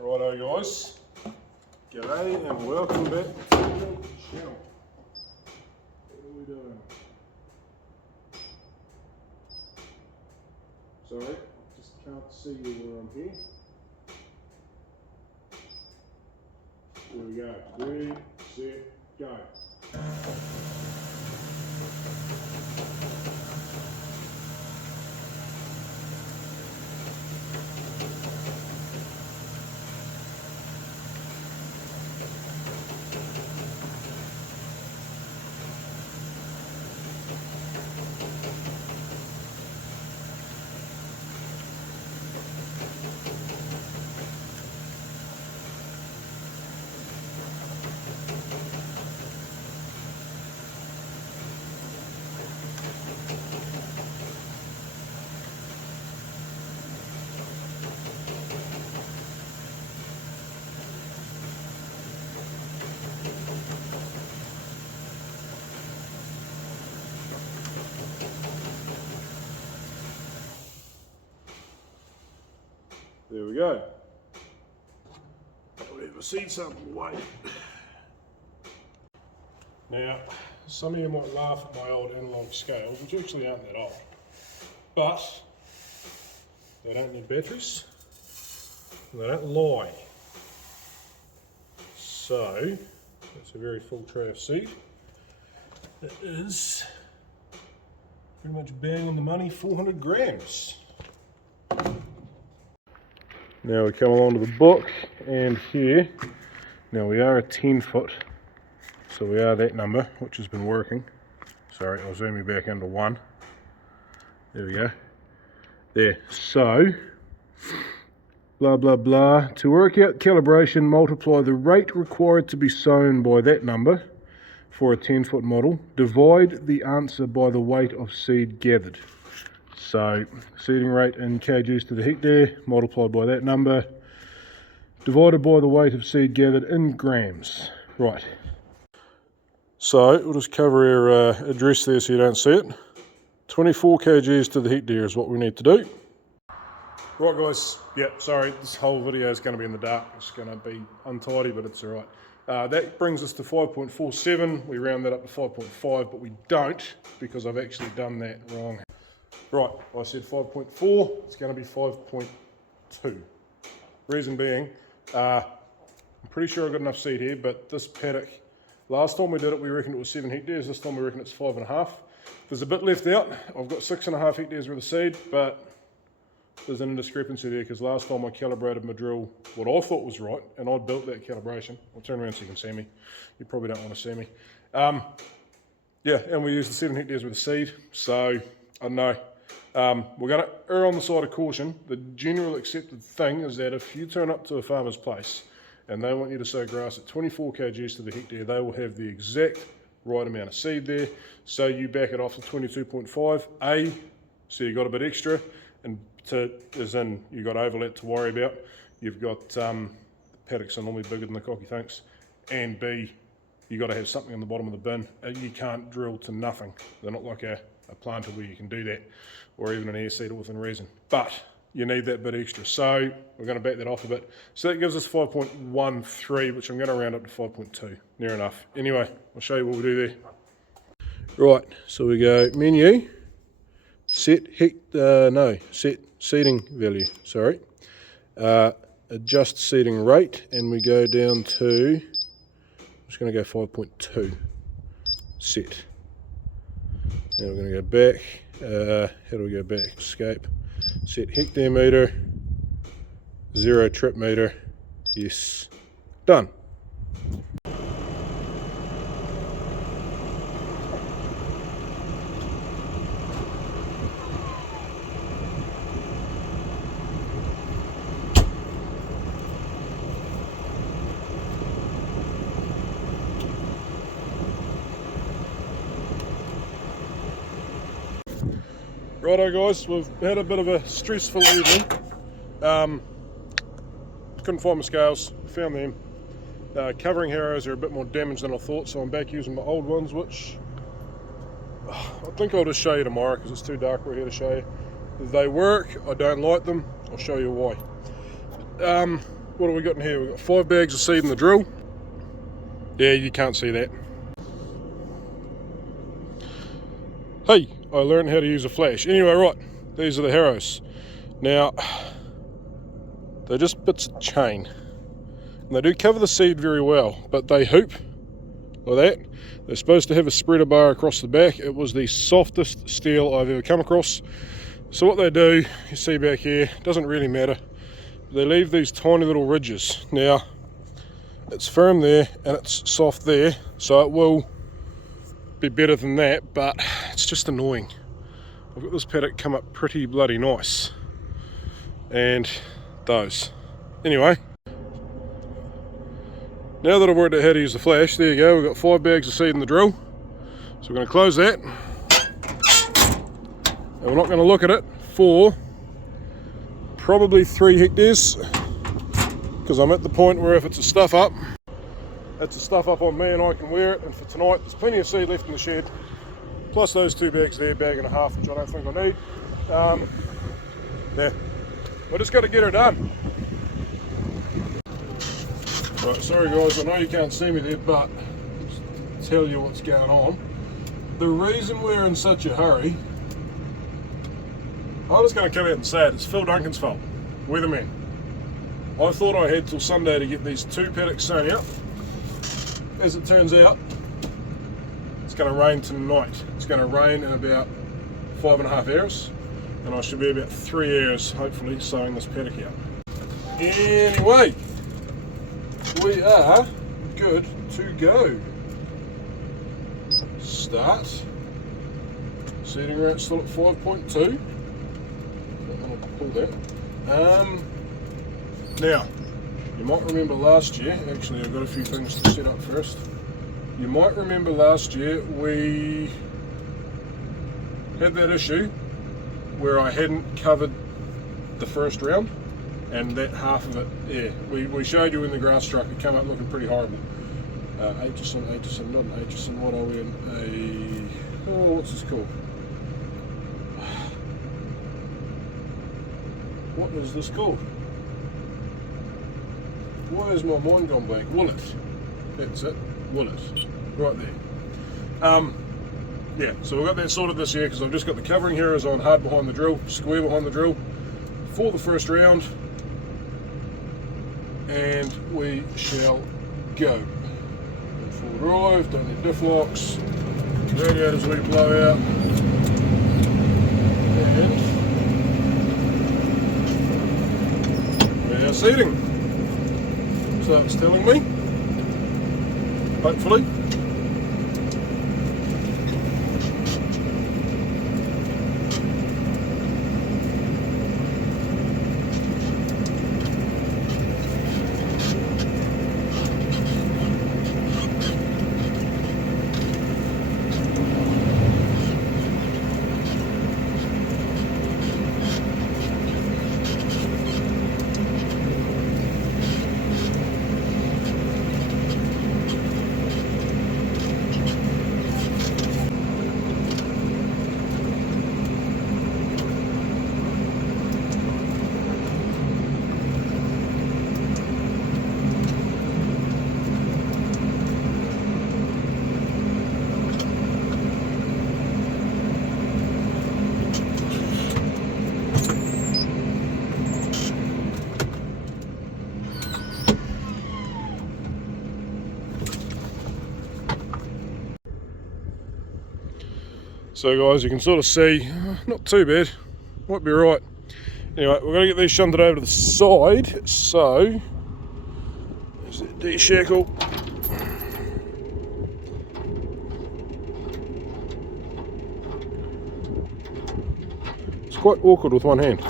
Righto guys, g'day and welcome back to the channel. What are we doing? Sorry, I just can't see you where I'm here. Here we go, ready, set, go. There we go. I'll leave the seed sample away. Now, some of you might laugh at my old analog scales, which actually aren't that old, but they don't need batteries, and they don't lie. So, that's a very full tray of seed. It is pretty much bang on the money, 400 grams. Now we come along to the book, and here, now we are a 10 foot, so we are that number, which has been working. Sorry, I'll zoom you back into 1. There we go. There, so, blah blah blah. To work out calibration, multiply the rate required to be sown by that number for a 10 foot model. Divide the answer by the weight of seed gathered. So, seeding rate in kgs to the hectare, multiplied by that number, divided by the weight of seed gathered in grams. Right. So, we'll just cover our address there so you don't see it. 24 kgs to the hectare is what we need to do. Right guys, yep, sorry, this whole video is going to be in the dark. It's going to be untidy, but it's alright. That brings us to 5.47. We round that up to 5.5, but we don't because I've actually done that wrong. Right, I said 5.4, it's going to be 5.2. Reason being, I'm pretty sure I've got enough seed here, but this paddock, last time we did it, we reckoned it was 7 hectares, this time we reckon it's 5.5. There's a bit left out. I've got 6.5 hectares worth of seed, but there's an indiscrepancy there because last time I calibrated my drill, what I thought was right, and I built that calibration. I'll turn around so you can see me. You probably don't want to see me. Yeah, and we used the 7 hectares worth of seed, so I don't know. We're going to err on the side of caution. The general accepted thing is that if you turn up to a farmer's place and they want you to sow grass at 24 kgs to the hectare, they will have the exact right amount of seed there. So you back it off to 22.5. A, so you got a bit extra, and as in you got overlap to worry about. You've got paddocks are normally bigger than the cocky thunks, and B, you got to have something on the bottom of the bin. You can't drill to nothing. They're not like a planter where you can do that, or even an air seeder within reason, but you need that bit extra. So we're going to back that off a bit. So that gives us 5.13, which I'm going to round up to 5.2, near enough. Anyway, I'll show you what we do there. Right, so we go menu, set seeding value, sorry. Adjust seeding rate, and we go down to, I'm just going to go 5.2, set. Now we're going to go back, how do we go back? Escape, set hectare meter, 0 trip meter, yes, done. Righto guys, we've had a bit of a stressful evening. Couldn't find my scales, found them. Covering arrows are a bit more damaged than I thought, so I'm back using my old ones, which I think I'll just show you tomorrow because it's too dark right here to show you. They work, I don't like them, I'll show you why. what have we got in here? We've got 5 bags of seed in the drill. Yeah, you can't see that. Hey, I learned how to use a flash. Anyway, right, these are the harrows. Now, they're just bits of chain. And they do cover the seed very well, but they hoop like that. They're supposed to have a spreader bar across the back. It was the softest steel I've ever come across. So what they do, you see back here, doesn't really matter. They leave these tiny little ridges. Now, it's firm there and it's soft there, so it will be better than that, but it's just annoying. I've got this paddock come up pretty bloody nice, and those. Anyway, now that I've worked out how to use the flash, there you go, we've got 5 bags of seed in the drill. So we're going to close that, and we're not going to look at it for probably 3 hectares, because I'm at the point where if it's a stuff up, it's a stuff up on me and I can wear it. And for tonight, there's plenty of seed left in the shed, plus those 2 bags there, bag and a half, which I don't think I need. Yeah, we're just got to get her done. Right, sorry guys, I know you can't see me there, but to tell you what's going on. The reason we're in such a hurry, I'm just going to come out and say it, it's Phil Duncan's fault, weatherman. I thought I had till Sunday to get these 2 paddocks sown out. As it turns out, it's going to rain tonight. It's going to rain in about 5.5 hours, and I should be about 3 hours, hopefully, sowing this paddock out. Anyway, we are good to go. Start. Seeding rate still at 5.2. I'll pull that. Now, you might remember last year, actually I've got a few things to set up first. You might remember last year we had that issue where I hadn't covered the first round, and that half of it, yeah, we showed you in the grass truck, it came up looking pretty horrible. Aitchison, not an Aitchison, what are we in? What's this called? What is this called? Why is my mind gone blank? Willet. That's it. Willet. Right there. Yeah, so we've got that sorted this year because I've just got the covering harrows on hard behind the drill, square behind the drill for the first round, and we shall go. In full drive, don't need diff locks, radiators we blow out, and we are seeding. So it's telling me, hopefully. So guys, you can sort of see, not too bad, might be right. Anyway, we're going to get these shunted over to the side, so there's that D-shackle. It's quite awkward with one hand.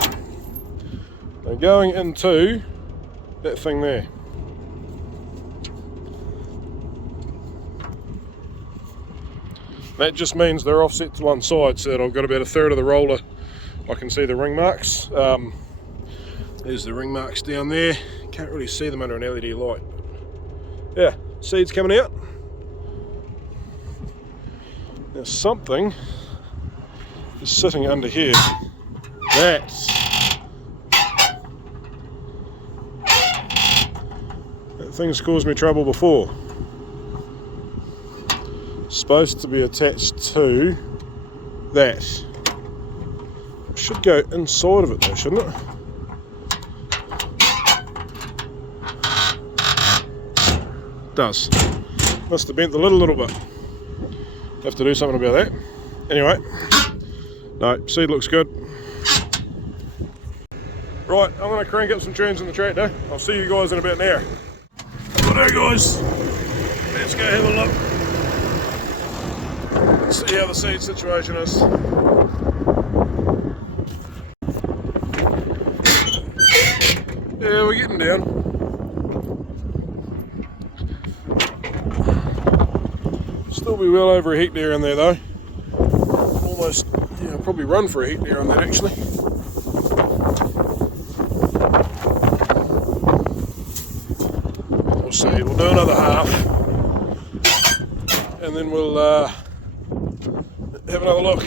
They're going into that thing there. That just means they're offset to one side, so that I've got about a third of the roller. I can see the ring marks. There's the ring marks down there. Can't really see them under an LED light. Yeah, seeds coming out. Now something is sitting under here. thing's caused me trouble before. It's supposed to be attached to that. It should go inside of it though, shouldn't it? It does. Must have bent the lid a little bit. Have to do something about that. Anyway, no, seed looks good. Right, I'm going to crank up some turns in the tractor. I'll see you guys in about an hour. Righto guys, let's go have a look. Let's see how the seed situation is. Yeah, we're getting down. Still be well over a hectare in there though. Almost, yeah, I'll probably run for a hectare on that actually. We'll see, we'll do another half and then we'll have another look.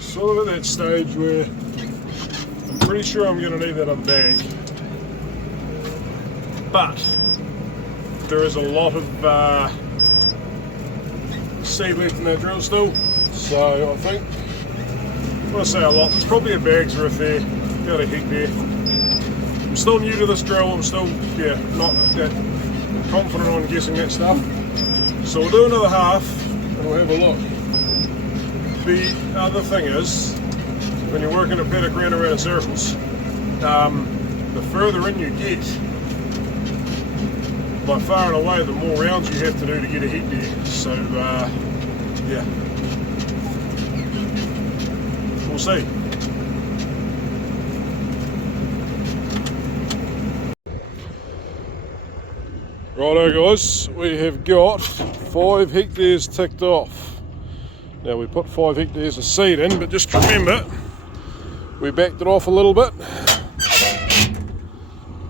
Sort of at that stage where I'm pretty sure I'm going to need that other bag, but there is a lot of seed left in that drill still, so I think, when I say a lot, there's probably a bag's worth there, about a hectare. I'm still new to this drill, I'm still not that confident on guessing that stuff, so we'll do another half and we'll have a look. The other thing is, when you're working a paddock round and round in circles, the further in you get, by far and away, the more rounds you have to do to get a hectare. So, yeah, we'll see. Righto guys, we have got 5 hectares ticked off. Now we put 5 hectares of seed in, but just remember, we backed it off a little bit.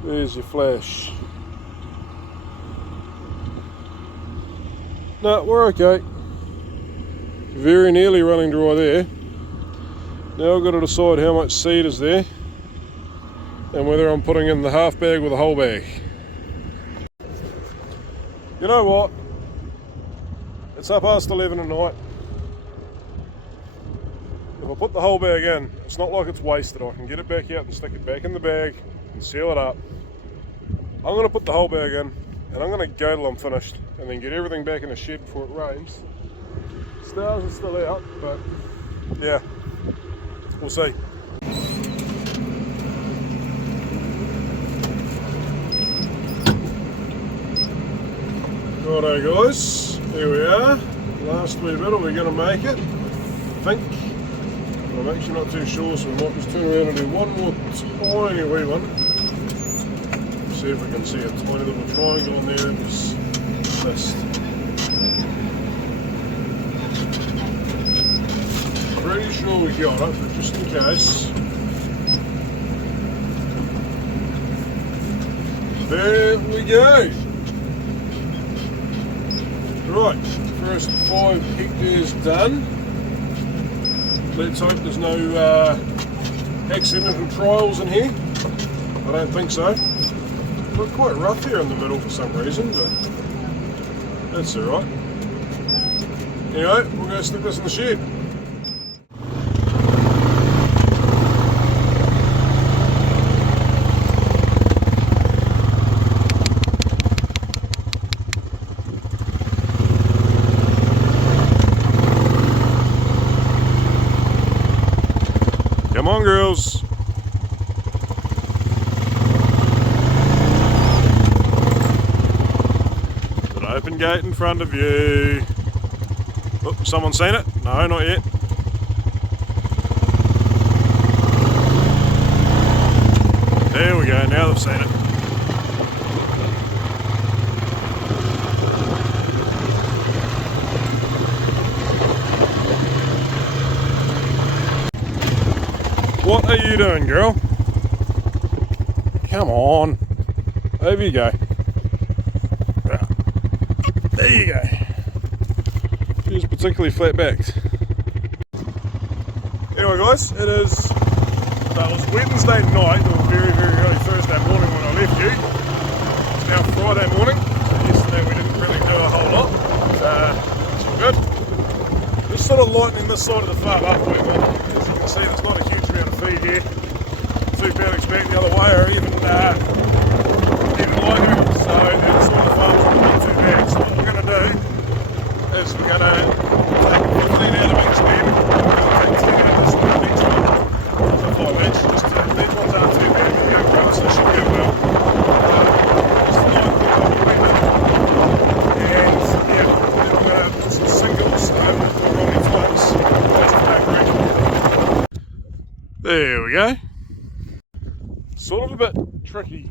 There's your flash. No, we're okay. Very nearly running dry there. Now I've got to decide how much seed is there and whether I'm putting in the half bag or the whole bag. You know what? It's up past 11 at night. If I put the whole bag in, it's not like it's wasted. I can get it back out and stick it back in the bag and seal it up. I'm going to put the whole bag in and I'm going to go till I'm finished and then get everything back in the shed before it rains. Stars are still out, but yeah, we'll see. Righto guys, here we are. Last wee bit, are we going to make it? I think. I'm actually not too sure, so we might just turn around and do one more tiny wee one. See if we can see a tiny little triangle on there that was missed. Pretty sure we got it, but just in case. There we go. Right, first 5 hectares done. Let's hope there's no accidental trials in here. I don't think so. Look quite rough here in the middle for some reason, but that's alright. Anyway, we're going to stick this in the shed. Come on, girls. An open gate in front of you. Oh, someone seen it? No, not yet. There we go, now they've seen it. What are you doing, girl? Come on. Over you go. There you go. She's particularly flat backed. Anyway guys, it was Wednesday night, or very early Thursday morning when I left you. It's now Friday morning, so yesterday we didn't really do a whole lot, but it's all good. Just sort of lightening this side of the farm up a bit more. As you can see, there's not a huge amount of feed here. 2 paddocks back the other way are even lighter, so that side of the farm's not too bad. So what we're going to do is we're going to take 15 out of each bed, we're going to take 10 out of this one next one, so 5 each, just to, these ones aren't too bad, but young grass, they should go well. Just light them up a wee bit, and yeah, then we're going to put some singles over the Ronnie Twins, that's the back rack. There we go. Sort of a bit tricky.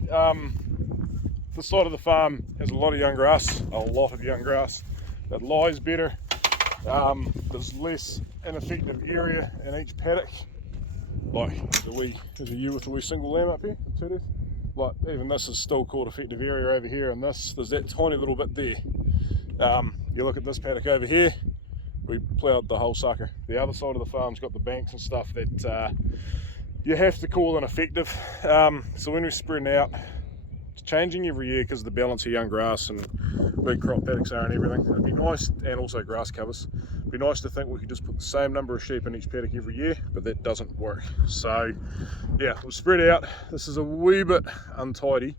This side of the farm has a lot of young grass, It lies better. There's less ineffective area in each paddock. Like there's a ewe with a wee single lamb up here, like even this is still called effective area over here, and there's that tiny little bit there. You look at this paddock over here, we ploughed the whole sucker. The other side of the farm's got the banks and stuff that you have to call ineffective. So when we're spreading out, it's changing every year because of the balance of young grass and big crop paddocks are and everything. It'd be nice, and also grass covers, it'd be nice to think we could just put the same number of sheep in each paddock every year, but that doesn't work. So yeah, we'll spread out. This is a wee bit untidy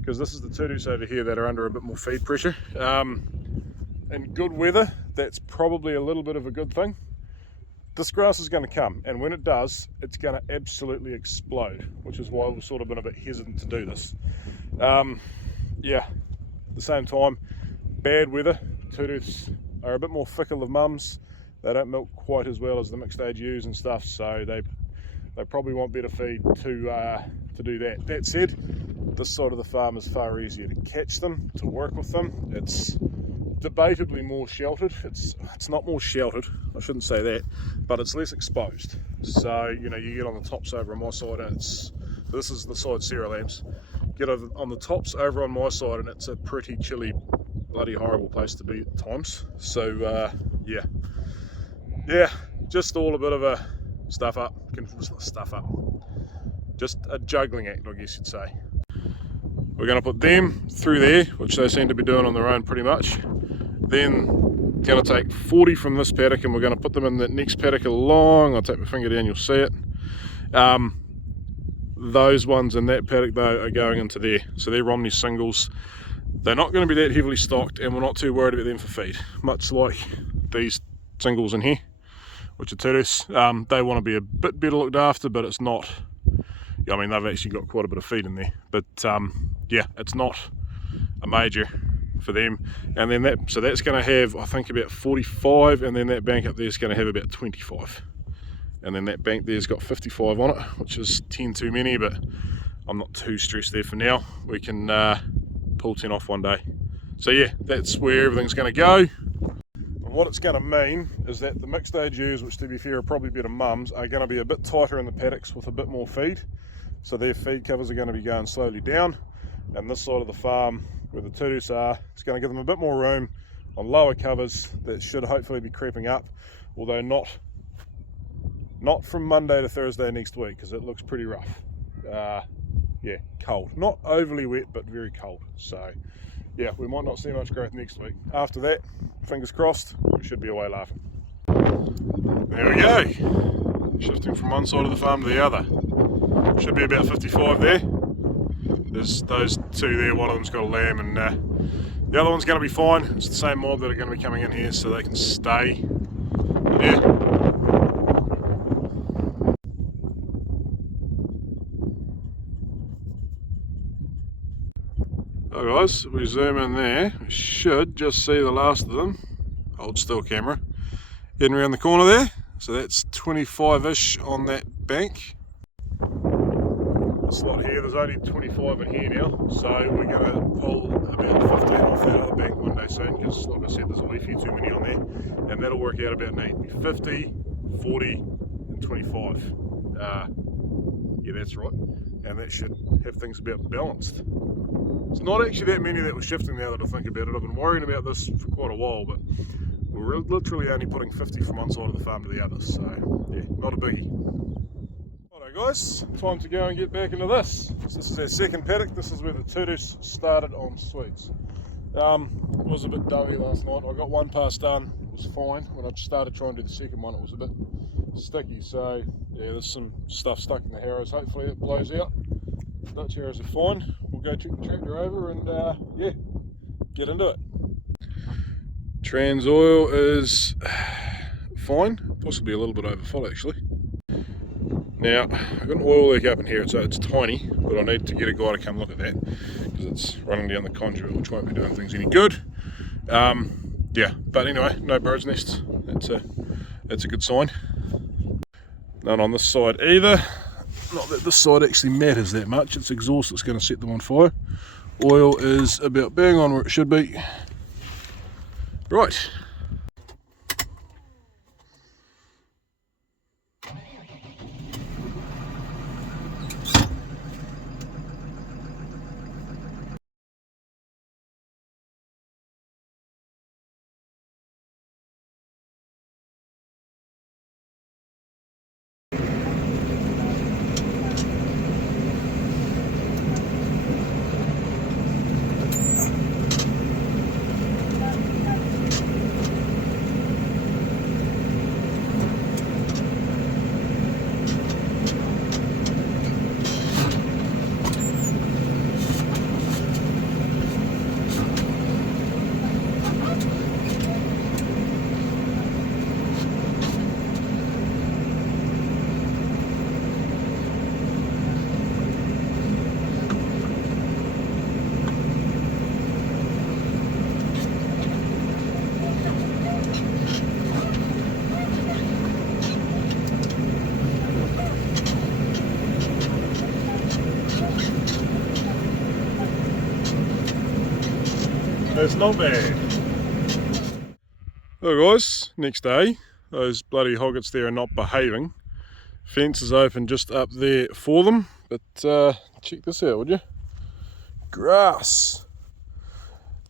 because this is the tudus over here that are under a bit more feed pressure. In good weather, that's probably a little bit of a good thing. This grass is going to come, and when it does, it's going to absolutely explode, which is why we've sort of been a bit hesitant to do this. Yeah, at the same time, bad weather, tudus are a bit more fickle of mums. They don't milk quite as well as the mixed age ewes and stuff, so they probably want better feed to do that. That said, this side of the farm is far easier to catch them, to work with them. It's debatably more sheltered. It's not more sheltered, I shouldn't say that, but it's less exposed. So you know, you get on the tops over on my side, and this is the side Sarah lambs. Get over on the tops over on my side, and it's a pretty chilly, bloody horrible place to be at times. So yeah, just all a bit of a just a juggling act, I guess you'd say. We're going to put them through there, which they seem to be doing on their own pretty much. Then going to take 40 from this paddock, and we're going to put them in that next paddock along. I'll take my finger down, you'll see it. Those ones in that paddock though are going into there, so they're Romney singles. They're not going to be that heavily stocked, and we're not too worried about them for feed, much like these singles in here, which are tudus. They want to be a bit better looked after, but it's not, I mean, they've actually got quite a bit of feed in there, but yeah, it's not a major for them. And then so that's going to have, I think, about 45, and then that bank up there is going to have about 25, and then that bank there's got 55 on it, which is 10 too many, but I'm not too stressed there for now. We can pull 10 off one day. So yeah, that's where everything's going to go. And what it's going to mean is that the mixed age ewes, which to be fair are probably better mums, are going to be a bit tighter in the paddocks with a bit more feed, so their feed covers are going to be going slowly down. And this side of the farm where the tudus are, it's going to give them a bit more room on lower covers that should hopefully be creeping up, although not from Monday to Thursday next week, because it looks pretty rough. Yeah, cold, not overly wet, but very cold. So yeah, we might not see much growth next week. After that, fingers crossed, we should be away laughing. There we go. Shifting from one side of the farm to the other. Should be about 55 there. There's those two there, one of them's got a lamb, and the other one's going to be fine. It's the same mob that are going to be coming in here so they can stay. Yeah. Oh guys, if we zoom in there, we should just see the last of them. Hold still camera. Heading around the corner there. So that's 25-ish on that bank. This lot here, there's only 25 in here now, so we're going to pull about 15 off that other bank one day soon, because like I said, there's a wee few too many on there, and that'll work out about neat. 50, 40 and 25. Yeah, that's right, and that should have things about balanced. It's not actually that many that we're shifting now that I think about it. I've been worrying about this for quite a while, but we're literally only putting 50 from one side of the farm to the other, so yeah, not a biggie. Guys, time to go and get back into this. This is our second paddock. This is where the tutus started on sweets. It was a bit doughy last night. I got one pass done, it was fine. When I started trying to do the second one, it was a bit sticky, so yeah, there's some stuff stuck in the harrows. Hopefully it blows out. Dutch harrows are fine. We'll go check the tractor over and yeah, get into it. Trans oil is fine, possibly a little bit over full actually. Now, I've got an oil leak up in here, so it's tiny, but I need to get a guy to come look at that, because it's running down the conduit, which won't be doing things any good. Yeah, but anyway, no bird's nests. That's a good sign. None on this side either. Not that this side actually matters that much, it's exhaust that's going to set them on fire. Oil is about bang on where it should be. Right. It's not bad. So guys, next day, those bloody hoggets there are not behaving. Fence is open just up there for them, but check this out, would you? Grass.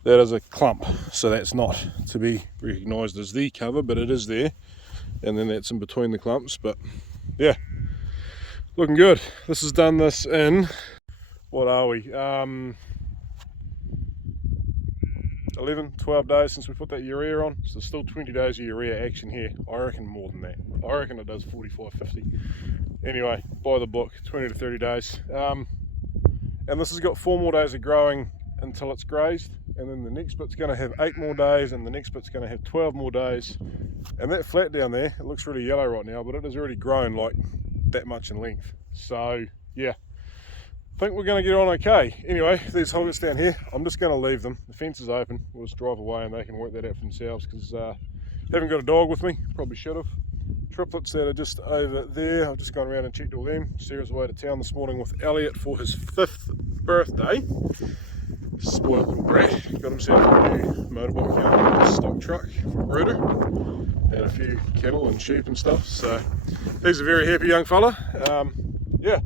That is a clump, so that's not to be recognised as the cover, but it is there. And then that's in between the clumps, but yeah, looking good. This has done this in, what are we? 11, 12 days since we put that urea on, so still 20 days of urea action here. I reckon more than that. I reckon it does 45, 50. Anyway, by the book, 20 to 30 days. And this has got 4 more days of growing until it's grazed, and then the next bit's going to have 8 more days, and the next bit's going to have 12 more days. And that flat down there, it looks really yellow right now, but it has already grown like that much in length. So yeah, I think we're going to get on okay. Anyway, these hoggets down here, I'm just going to leave them. The fence is open, we'll just drive away and they can work that out for themselves, because haven't got a dog with me, probably should have. Triplets that are just over there, I've just gone around and checked all them. Sarah's away to town this morning with Elliot for his 5th birthday. Spoiled little brat, got himself a new motorbike, stock truck from Rooter, and a few cattle and sheep and stuff, so he's a very happy young fella. Yeah,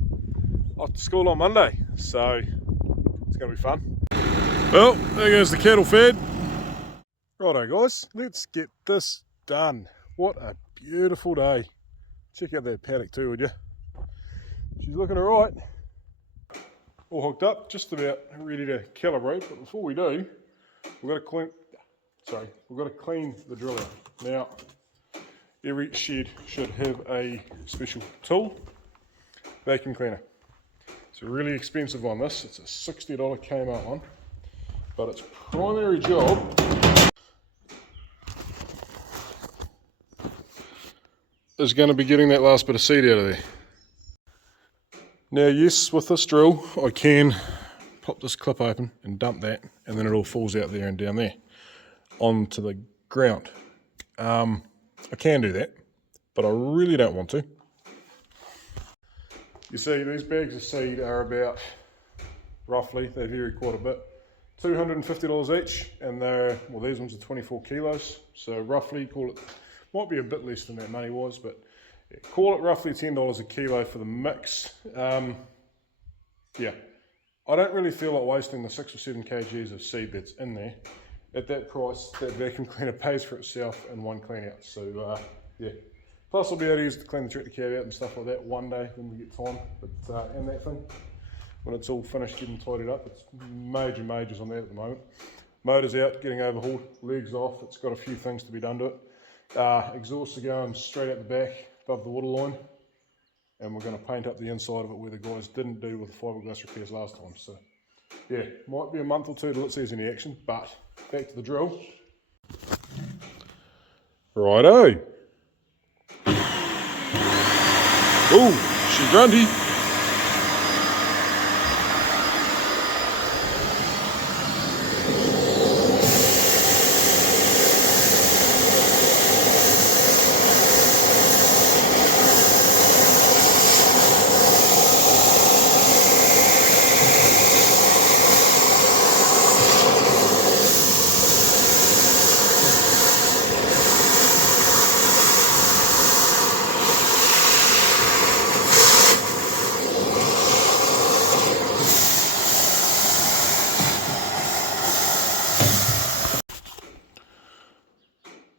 off to school on Monday, so it's going to be fun. Well, there goes the cattle fed. Righto guys, let's get this done. What a beautiful day. Check out that paddock too, would you? She's looking alright. All hooked up, just about ready to calibrate, but before we do, we've got to clean the drill out. Now, every shed should have a special tool, vacuum cleaner. It's a really expensive one, this. It's a $60 Kmart one, but its primary job is going to be getting that last bit of seed out of there. Now, yes, with this drill, I can pop this clip open and dump that, and then it all falls out there and down there onto the ground. I can do that, but I really don't want to. You see, these bags of seed are about, roughly, they vary quite a bit, $250 each, and they're, well, these ones are 24 kilos, so roughly, call it, might be a bit less than that money was, but yeah, call it roughly $10 a kilo for the mix. Yeah, I don't really feel like wasting the 6 or 7 kgs of seed that's in there. At that price, that vacuum cleaner pays for itself in one clean out, so yeah. Plus I'll be able to use it to clean the tractor cab out and stuff like that one day when we get time. But and that thing, when it's all finished getting tidied up, it's majors on that at the moment. Motor's out, getting overhauled, legs off, it's got a few things to be done to it. Exhausts are going straight out the back above the water line, and we're going to paint up the inside of it where the guys didn't do with the fiberglass repairs last time. So yeah, might be a month or two till it sees any action, but back to the drill. Righto. Oh, she's grunty.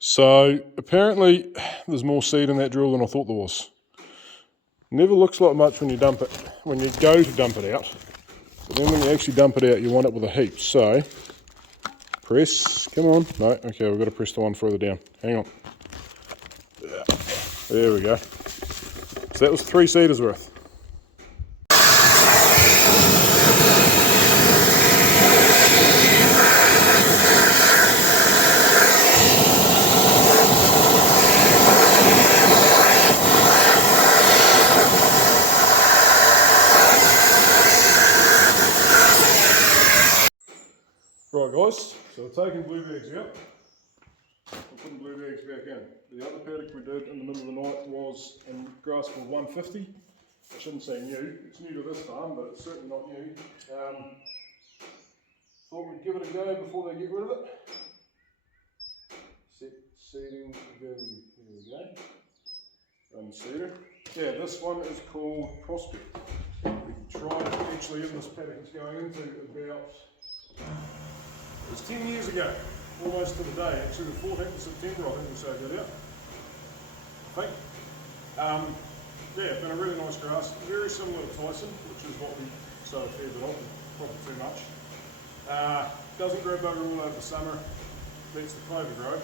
So apparently there's more seed in that drill than I thought there was. Never looks like much when you dump it, when you go to dump it out. But then when you actually dump it out, you wind up with a heap. So press, come on. No, okay, we've got to press the one further down. Hang on. There we go. So that was 3 seeders worth. Right guys, so we're taking blue bags out, we're putting blue bags back in. The other paddock we did in the middle of the night was in grass for 150. I shouldn't say new, it's new to this farm, but it's certainly not new. Thought we'd give it a go before they get rid of it. Set seeding value, there we go. Run seeder. Yeah, this one is called Prospect. We tried it actually in this paddock it's going into about, it was 10 years ago, almost to the day, actually the 14th of September I think we saved it out. I think. Yeah, been a really nice grass, very similar to Tyson, which is what we sowed a fair bit of, probably too much. Doesn't grow bugger all over the summer, lets the clover grow.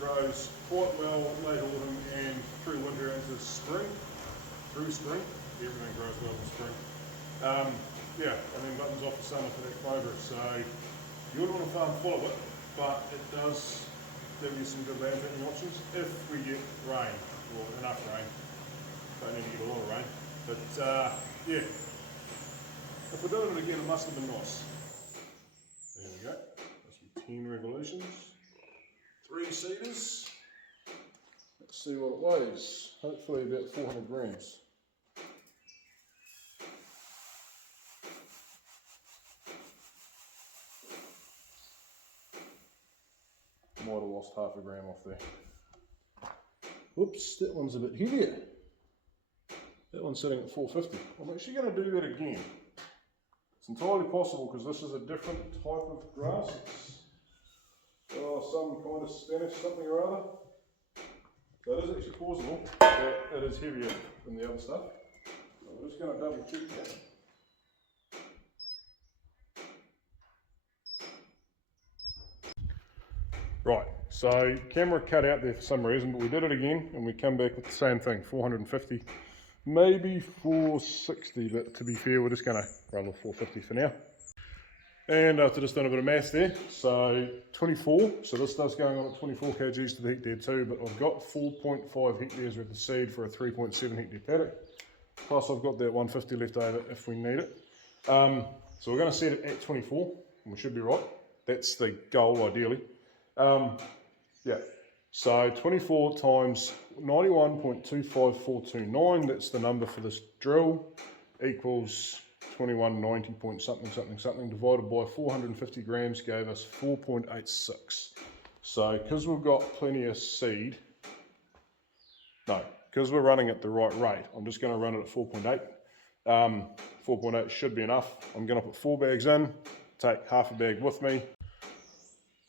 Grows quite well late autumn and through winter into spring. Through spring, everything grows well in spring. Yeah, and then buttons off the summer for that clover, so you wouldn't want to farm full of it, but it does give you some good land taking options if we get rain, or enough rain. Don't need to get a lot of rain, but yeah, if we're doing it again, it must have been nice. There we go, must be 10 revolutions, 3 seeders. Let's see what it weighs, hopefully about 400 grams. Might have lost half a gram off there. Whoops, that one's a bit heavier. That one's sitting at 450. I'm actually going to do that again. It's entirely possible because this is a different type of grass. It's some kind of Spanish something or other. So it is actually plausible that it is heavier than the other stuff. So I'm just going to double check that. So camera cut out there for some reason, but we did it again and we come back with the same thing, 450, maybe 460, but to be fair, we're just gonna run with 450 for now. And after just done a bit of maths there, so 24, so this stuff's going on at 24 kgs to the hectare too, but I've got 4.5 hectares worth of seed for a 3.7 hectare paddock, plus I've got that 150 left over if we need it. So we're going to set it at 24, and we should be right. That's the goal ideally. Yeah, so 24 times 91.25429, that's the number for this drill, equals 2190 point something something something divided by 450 grams gave us 4.86. So because we've got plenty of seed, no, because we're running at the right rate, I'm just going to run it at 4.8. 4.8 should be enough. I'm going to put 4 bags in, take half a bag with me,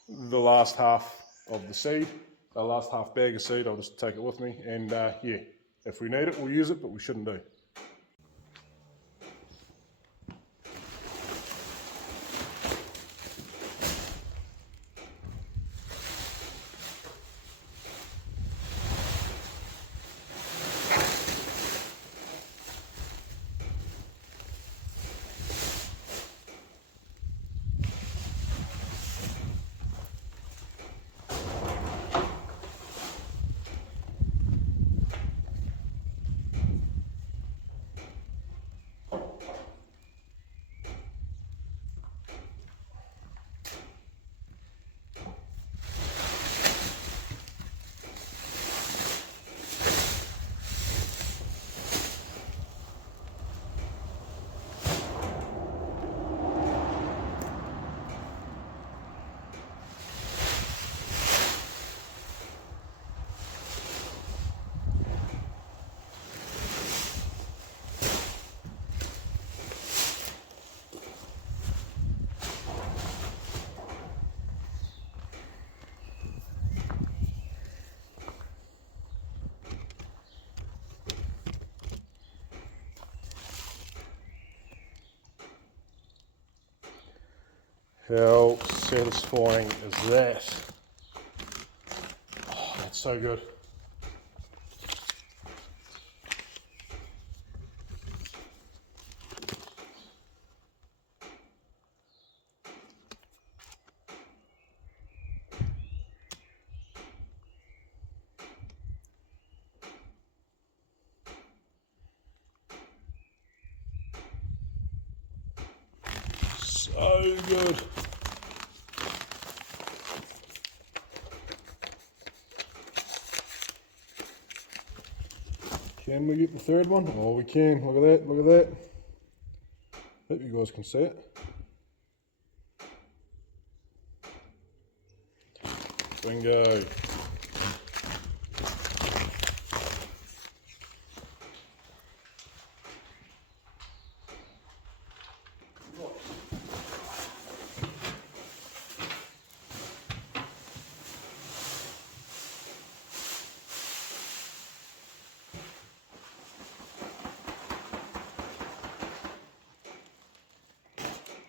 the last half of the seed, the last half bag of seed, I'll just take it with me, and yeah, if we need it we'll use it, but we shouldn't do. How satisfying is that? Oh, that's so good. So good. Can we get the third one? Oh, we can. Look at that, look at that. Hope you guys can see it. Bingo.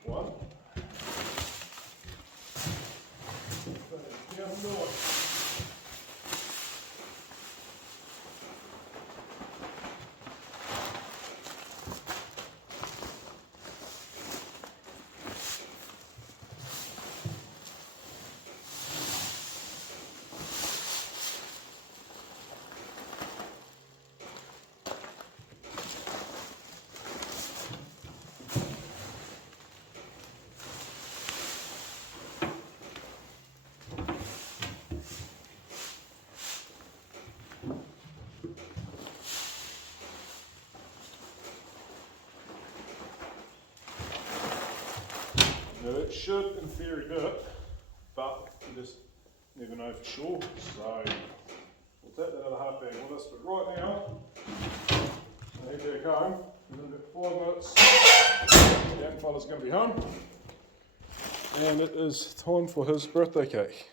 One. Down north. Now that should in theory do it, but you just never know for sure, so we'll take that other half bag with us, but right now, I head back home, within about 5 minutes, the young fella's going to be home, and it is time for his birthday cake.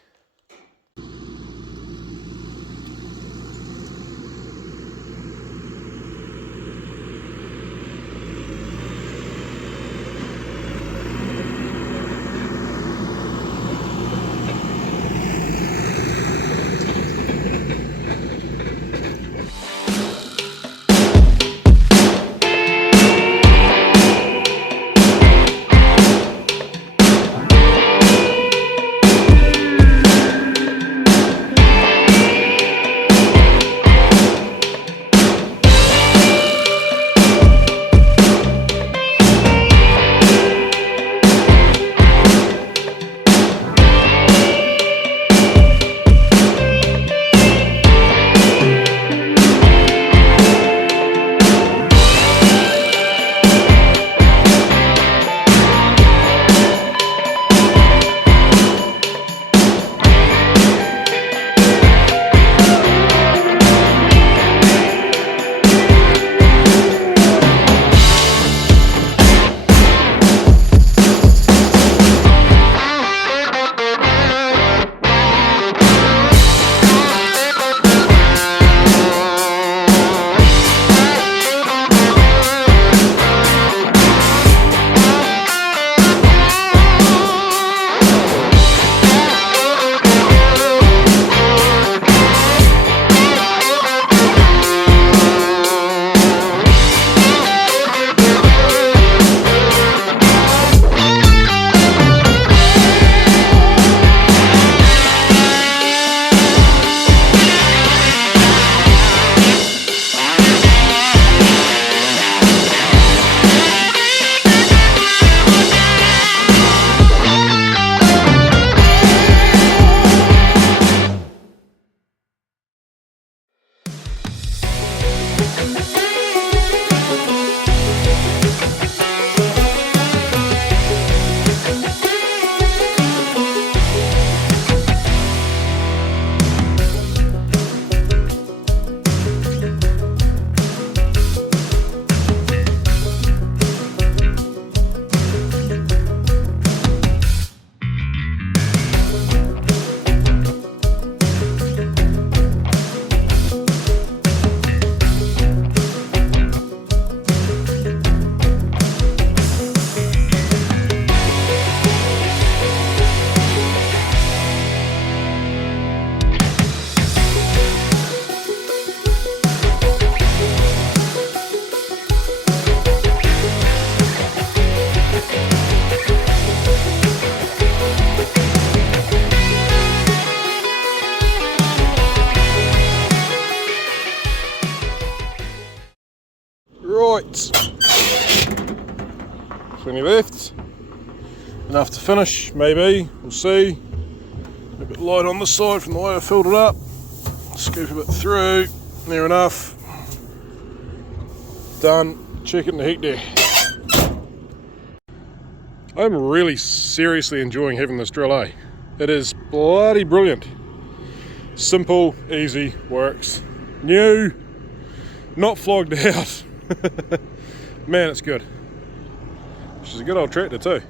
right. Plenty left. Enough to finish, maybe. We'll see. A bit light on this side from the way I filled it up. Scoop a bit through. Near enough. Done. Check it in the heat there. I'm really seriously enjoying having this drill, eh? It is bloody brilliant. Simple, easy, works. New, not flogged out. Man, it's good. She's a good old tractor too.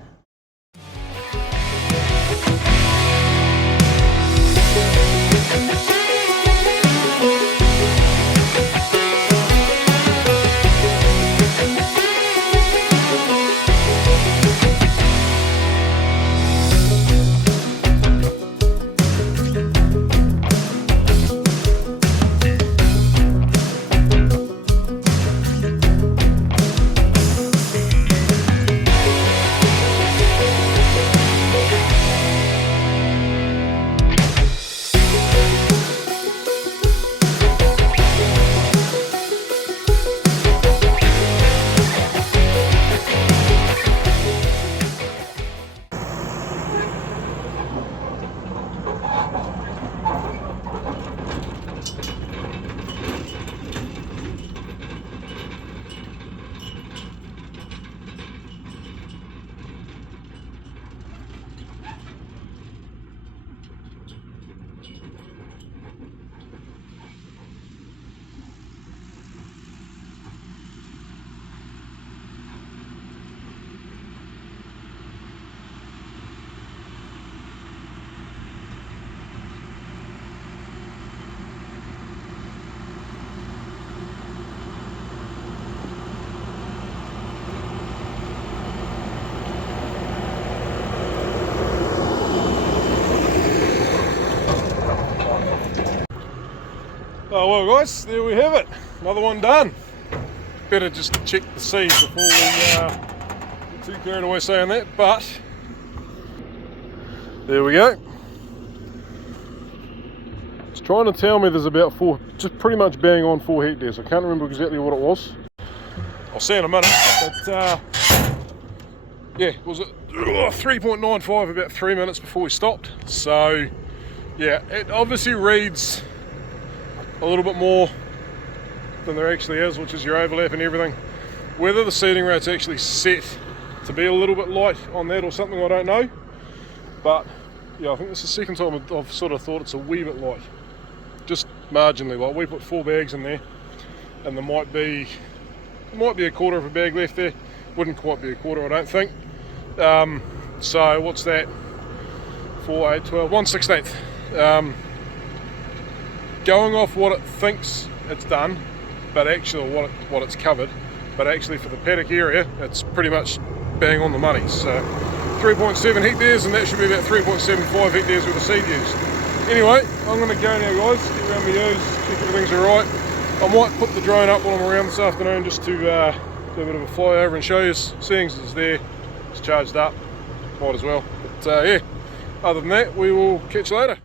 Oh well guys, there we have it. Another one done. Better just check the seeds before we get too carried away saying that, but there we go. It's trying to tell me there's about just pretty much bang on 4 hectares. I can't remember exactly what it was. I'll see in a minute, but yeah, was it 3.95 about 3 minutes before we stopped. So yeah, it obviously reads a little bit more than there actually is, which is your overlap and everything. Whether the seeding rate's actually set to be a little bit light on that or something, I don't know. But yeah, I think this is the second time I've sort of thought it's a wee bit light. Just marginally light. We put 4 bags in there and there might be a quarter of a bag left there. Wouldn't quite be a quarter, I don't think. So what's that? 4, 8, 12, 1/16. Going off what it thinks it's done, but actually what it's covered, but actually for the paddock area, it's pretty much bang on the money. So 3.7 hectares, and that should be about 3.75 hectares with the seed used. Anyway, I'm going to go now guys, get around my O's, check everything's alright. I might put the drone up while I'm around this afternoon just to do a bit of a flyover and show you, seeing as it's there, it's charged up, might as well. But yeah, other than that, we will catch you later.